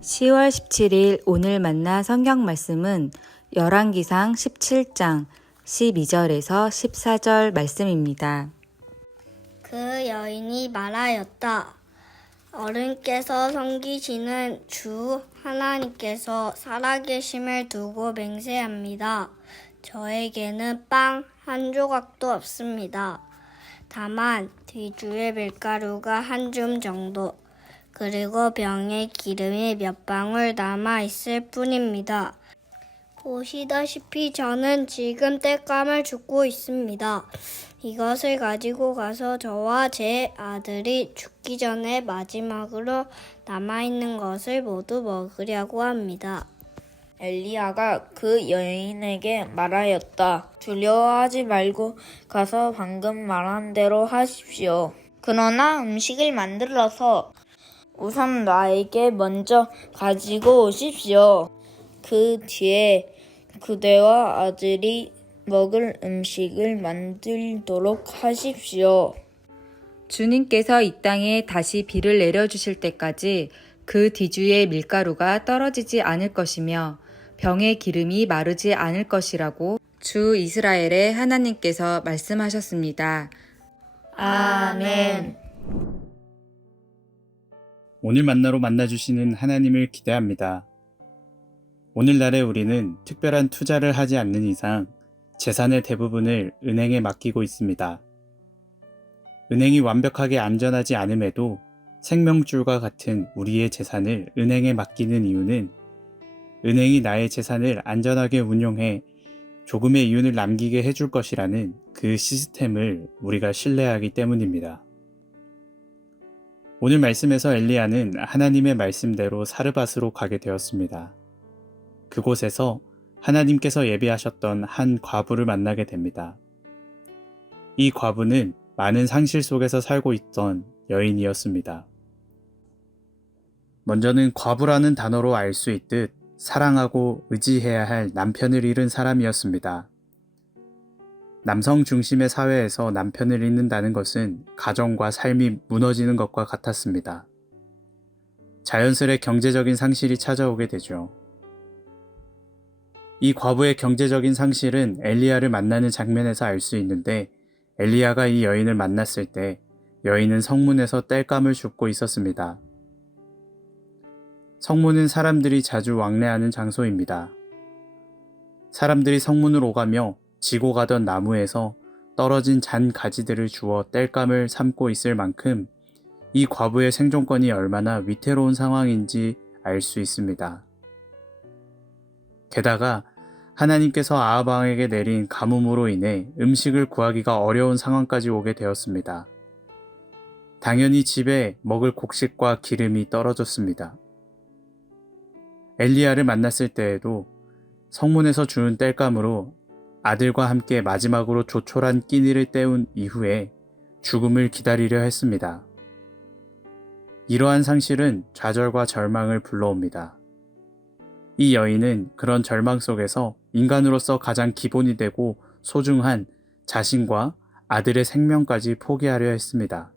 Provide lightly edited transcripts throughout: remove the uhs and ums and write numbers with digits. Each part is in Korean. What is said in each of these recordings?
10월 17일 오늘 만나 성경 말씀은 열왕기상 17장 12절에서 14절 말씀입니다. 그 여인이 말하였다. 어른께서 섬기시는 주 하나님께서 살아계심을 두고 맹세합니다. 저에게는 빵 한 조각도 없습니다. 다만 뒤주의 밀가루가 한 줌 정도, 그리고 병에 기름이 몇 방울 남아 있을 뿐입니다. 보시다시피 저는 지금 땔감을 줍고 있습니다. 이것을 가지고 가서 저와 제 아들이 죽기 전에 마지막으로 남아있는 것을 모두 먹으려고 합니다. 엘리야가 그 여인에게 말하였다. 두려워하지 말고 가서 방금 말한 대로 하십시오. 그러나 음식을 만들어서 우선 나에게 먼저 가지고 오십시오. 그 뒤에 그대와 아들이 먹을 음식을 만들도록 하십시오. 주님께서 이 땅에 다시 비를 내려주실 때까지 그 뒤주의 밀가루가 떨어지지 않을 것이며 병의 기름이 마르지 않을 것이라고 주 이스라엘의 하나님께서 말씀하셨습니다. 아멘. 오늘 만나로 만나주시는 하나님을 기대합니다. 오늘날에 우리는 특별한 투자를 하지 않는 이상 재산의 대부분을 은행에 맡기고 있습니다. 은행이 완벽하게 안전하지 않음에도 생명줄과 같은 우리의 재산을 은행에 맡기는 이유는 은행이 나의 재산을 안전하게 운용해 조금의 이윤을 남기게 해줄 것이라는 그 시스템을 우리가 신뢰하기 때문입니다. 오늘 말씀에서 엘리야는 하나님의 말씀대로 사르밧으로 가게 되었습니다. 그곳에서 하나님께서 예비하셨던 한 과부를 만나게 됩니다. 이 과부는 많은 상실 속에서 살고 있던 여인이었습니다. 먼저는 과부라는 단어로 알 수 있듯 사랑하고 의지해야 할 남편을 잃은 사람이었습니다. 남성 중심의 사회에서 남편을 잃는다는 것은 가정과 삶이 무너지는 것과 같았습니다. 자연스레 경제적인 상실이 찾아오게 되죠. 이 과부의 경제적인 상실은 엘리야를 만나는 장면에서 알 수 있는데 엘리야가 이 여인을 만났을 때 여인은 성문에서 땔감을 줍고 있었습니다. 성문은 사람들이 자주 왕래하는 장소입니다. 사람들이 성문을 오가며 지고 가던 나무에서 떨어진 잔 가지들을 주워 땔감을 삶고 있을 만큼 이 과부의 생존권이 얼마나 위태로운 상황인지 알 수 있습니다. 게다가 하나님께서 아합 왕에게 내린 가뭄으로 인해 음식을 구하기가 어려운 상황까지 오게 되었습니다. 당연히 집에 먹을 곡식과 기름이 떨어졌습니다. 엘리야를 만났을 때에도 성문에서 주는 땔감으로 아들과 함께 마지막으로 조촐한 끼니를 때운 이후에 죽음을 기다리려 했습니다. 이러한 상실은 좌절과 절망을 불러옵니다. 이 여인은 그런 절망 속에서 인간으로서 가장 기본이 되고 소중한 자신과 아들의 생명까지 포기하려 했습니다.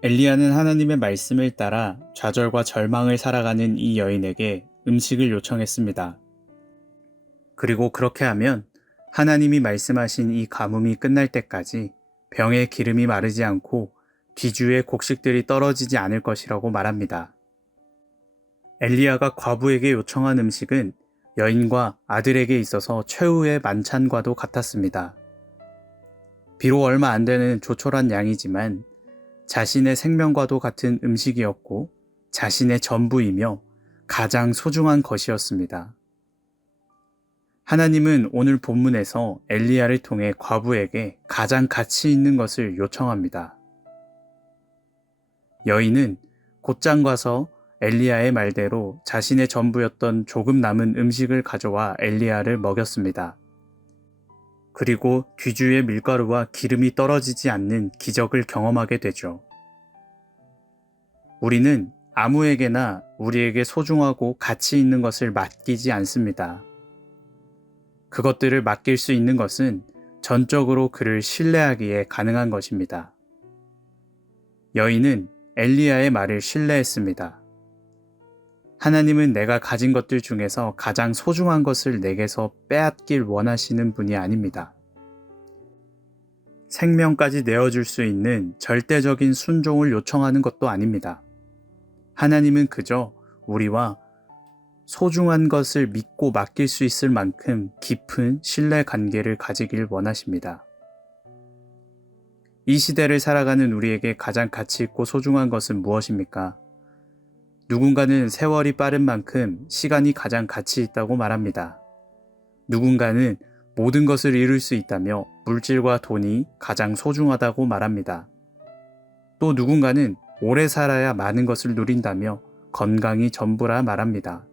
엘리야는 하나님의 말씀을 따라 좌절과 절망을 살아가는 이 여인에게 음식을 요청했습니다. 그리고 그렇게 하면 하나님이 말씀하신 이 가뭄이 끝날 때까지 병의 기름이 마르지 않고 뒤주의 곡식들이 떨어지지 않을 것이라고 말합니다. 엘리야가 과부에게 요청한 음식은 여인과 아들에게 있어서 최후의 만찬과도 같았습니다. 비록 얼마 안 되는 조촐한 양이지만 자신의 생명과도 같은 음식이었고 자신의 전부이며 가장 소중한 것이었습니다. 하나님은 오늘 본문에서 엘리야를 통해 과부에게 가장 가치 있는 것을 요청합니다. 여인은 곧장 가서 엘리야의 말대로 자신의 전부였던 조금 남은 음식을 가져와 엘리야를 먹였습니다. 그리고 뒤주의 밀가루와 기름이 떨어지지 않는 기적을 경험하게 되죠. 우리는 아무에게나 우리에게 소중하고 가치 있는 것을 맡기지 않습니다. 그것들을 맡길 수 있는 것은 전적으로 그를 신뢰하기에 가능한 것입니다. 여인은 엘리야의 말을 신뢰했습니다. 하나님은 내가 가진 것들 중에서 가장 소중한 것을 내게서 빼앗길 원하시는 분이 아닙니다. 생명까지 내어줄 수 있는 절대적인 순종을 요청하는 것도 아닙니다. 하나님은 그저 우리와 소중한 것을 믿고 맡길 수 있을 만큼 깊은 신뢰 관계를 가지길 원하십니다. 이 시대를 살아가는 우리에게 가장 가치 있고 소중한 것은 무엇입니까? 누군가는 세월이 빠른 만큼 시간이 가장 가치 있다고 말합니다. 누군가는 모든 것을 이룰 수 있다며 물질과 돈이 가장 소중하다고 말합니다. 또 누군가는 오래 살아야 많은 것을 누린다며 건강이 전부라 말합니다.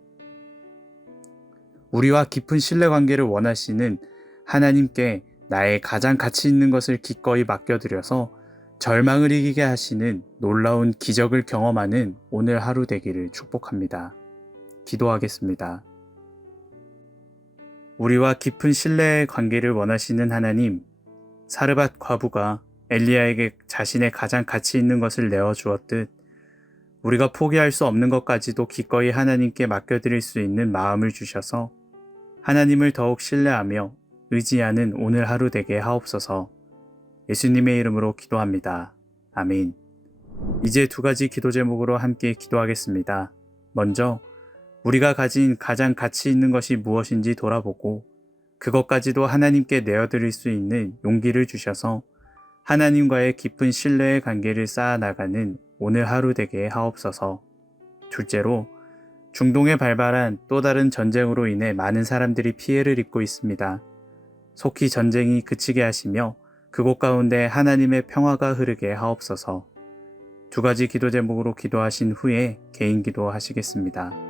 우리와 깊은 신뢰관계를 원하시는 하나님께 나의 가장 가치 있는 것을 기꺼이 맡겨드려서 절망을 이기게 하시는 놀라운 기적을 경험하는 오늘 하루 되기를 축복합니다. 기도하겠습니다. 우리와 깊은 신뢰의 관계를 원하시는 하나님, 사르밧 과부가 엘리야에게 자신의 가장 가치 있는 것을 내어주었듯 우리가 포기할 수 없는 것까지도 기꺼이 하나님께 맡겨드릴 수 있는 마음을 주셔서 하나님을 더욱 신뢰하며 의지하는 오늘 하루 되게 하옵소서. 예수님의 이름으로 기도합니다. 아멘. 이제 두 가지 기도 제목으로 함께 기도하겠습니다. 먼저 우리가 가진 가장 가치 있는 것이 무엇인지 돌아보고 그것까지도 하나님께 내어드릴 수 있는 용기를 주셔서 하나님과의 깊은 신뢰의 관계를 쌓아나가는 오늘 하루 되게 하옵소서. 둘째로 중동에 발발한 또 다른 전쟁으로 인해 많은 사람들이 피해를 입고 있습니다. 속히 전쟁이 그치게 하시며 그곳 가운데 하나님의 평화가 흐르게 하옵소서. 두 가지 기도 제목으로 기도하신 후에 개인 기도 하시겠습니다.